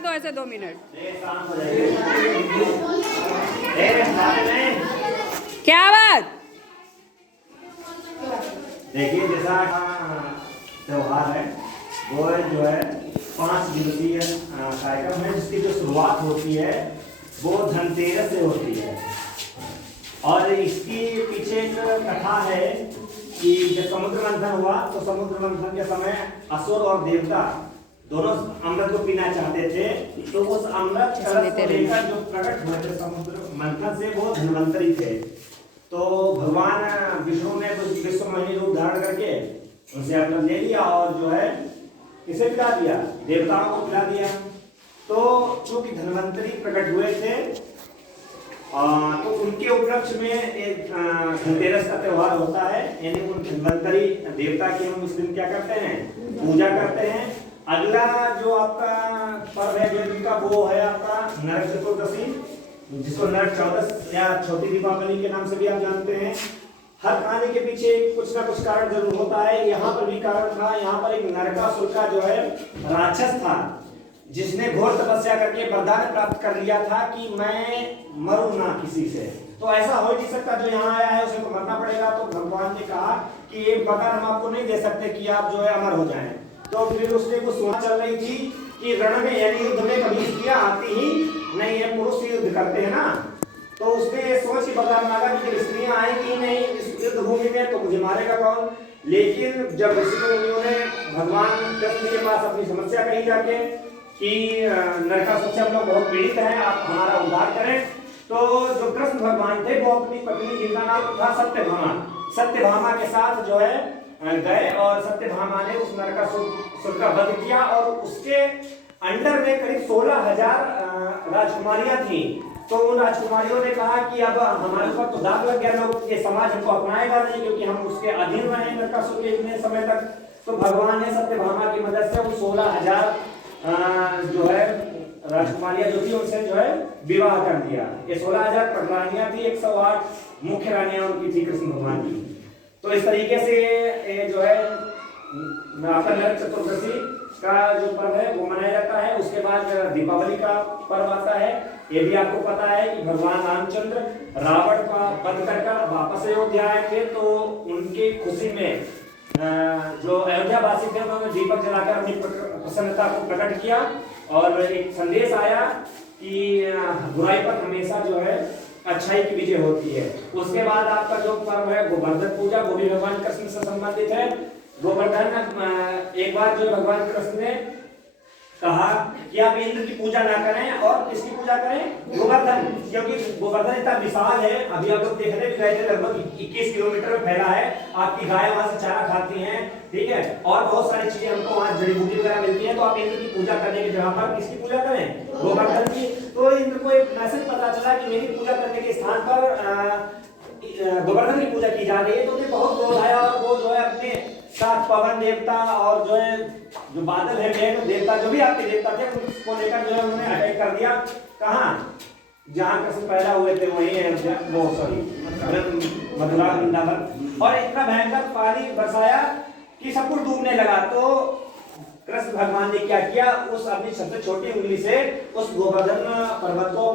तो ऐसे 2 मिनट क्या बात। देखिए जैसा त्योहार है वो जो है 5 दिवसीय कार्यक्रम है जिसकी जो शुरुआत होती है वो धनतेरस से होती है और इसकी पीछे एक कथा है कि जब समुद्र मंथन हुआ तो समुद्र मंथन के समय असुर और देवता दोनों अमृत को पीना चाहते थे तो उस अमृत को लेकर जो प्रकट हुए थे समुद्र मंथन से वो धन्वंतरी थे। तो भगवान विष्णु ने विश्व मोहिनी रूप धारण करके उनसे अमृत ले लिया और जो है किसे पिला दिया, देवताओं को पिला दिया। तो चूंकि धन्वंतरी प्रकट हुए थे तो उनके उपलक्ष्य में एक धनतेरस का त्योहार होता है, यानी उन धन्वंतरी देवता की हम उस दिन क्या करते हैं, पूजा करते हैं। अगला जो आपका पर्व है जो दिन का वो है आपका नरक चतुर्दशी, जिसको नरक चौदस या छोटी दीपावली के नाम से भी आप जानते हैं। हर कहानी के पीछे कुछ ना कुछ कारण जरूर होता है। यहाँ पर भी कारण था, यहाँ पर एक नरकासुर का जो है राक्षस था जिसने घोर तपस्या करके वरदान प्राप्त कर लिया था कि मैं मरूं ना किसी से। तो ऐसा हो नहीं सकता, जो यहाँ आया है उसे तो मरना पड़ेगा। तो भगवान ने कहा कि एक वरदान हम आपको नहीं दे सकते कि आप जो है अमर हो जाएं। तो फिर उसने कुछ सुना चल रही थी कि रण में यानी युद्ध में कभी स्त्रियां आती ही नहीं है, पुरुष युद्ध करते हैं ना। तो उसने सोच ही वरदान मांगा कि स्त्रियां आएंगी नहीं इस युद्ध भूमि में तो मुझे मारेगा कौन। लेकिन जब ऋषि मुनियों ने भगवान कृष्ण के पास अपनी समस्या कही जाके कि नरकासुर से हम लोग बहुत पीड़ित हैं, आप हमारा उद्धार करें, तो जो कृष्ण भगवान थे वो अपनी पत्नी जिनका नाम था सत्यभामा के साथ जो है गए और सत्यभामा ने उस नरकासुर का वध किया और उसके अंडर में करीब 16,000 राजकुमारियां थी। तो उन राजकुमारियों ने कहा कि अब हमारे ऊपर तो दाग लग गया, लोग ये समाज हमको अपनाएगा नहीं क्योंकि हम उसके अधीन रहे नरकासुर के इतने समय तक। तो भगवान ने सत्यभामा की मदद से उन 16,000 जो है राजकुमारियां जो थी उनसे जो है विवाह कर दिया। ये 16,000 रानियां थी, 108 मुख्य रानियां उनकी थी कृष्ण भगवान की। तो इस तरीके से ये जो है आपका नरक चतुर्दशी का जो पर्व है वो मनाया जाता है। उसके बाद दीपावली का पर्व आता है। ये भी आपको पता है कि भगवान रामचंद्र रावण का वध कर वापस अयोध्या आए थे, तो उनकी खुशी में जो अयोध्या वासी थे उन्होंने दीपक जलाकर अपनी प्रसन्नता को प्रकट किया और एक संदेश आया कि बुराई पर हमेशा जो है अच्छाई की विजय होती है। उसके बाद आपका जो पर्व है गोवर्धन पूजा, वो भी भगवान कृष्ण से संबंधित है। गोवर्धन एक बार जो भगवान कृष्ण ने कहा कि आप इंद्र की पूजा ना करें और किसकी पूजा करें, गोवर्धन, क्योंकि गोवर्धन इतना विशाल है। अभी आप लोग देखने भी गए थे, लगभग 21 किलोमीटर में फैला है। आपकी गाय वहां से चारा खाती हैं, ठीक है, और बहुत सारी चीजें हमको वहां जड़ी बूटी वगैरह मिलती है। तो आप इंद्र की पूजा करने की जगह पर किसकी पूजा करें, गोवर्धन की। तो इंद्र को एक मैसेज पता चला कि मेरी पूजा करने के स्थान पर गोवर्धन की पूजा की जा रही है। तो उन्हें बहुत क्रोध आया और वो जो है अपने साथ पवन देवता और जो है जो बादल है मेघ देवता, जो भी आपके देवता थे उसको लेकर जो है उन्होंने अटैक कर दिया। कहाँ, जहाँ कृष्ण पैदा हुए थे वहीं है वो मथुरा वृंदावन। और इतना भयंकर पानी बरसाया कि सब कुछ डूबने लगा। तो कृष्ण भगवान ने क्या किया, उस अपनी सबसे छोटी उंगली से उस गोवर्धन पर्वत को